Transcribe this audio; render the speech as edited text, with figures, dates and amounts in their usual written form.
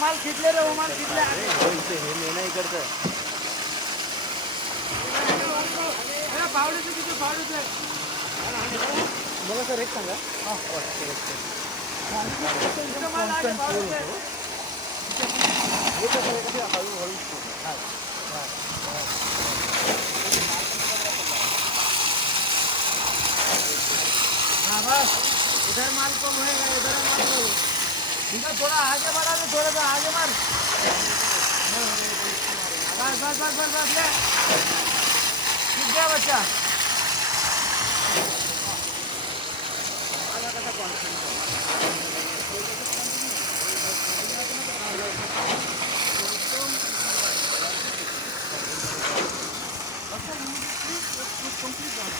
माल खिचले रे, माल खिचले. हे मेना इकडचं. पावडीचं किती पावडीचं. बघा सर एक सांगा. हळूहळू हाँ बस इधर माल कम होएगा, इधर माल कम. ठीक है, थोड़ा आगे बढ़ा दे, थोड़ा सा आगे मार. बस बस बस बस बस ले. ठीक है बच्चा. कंप्लीट झाला.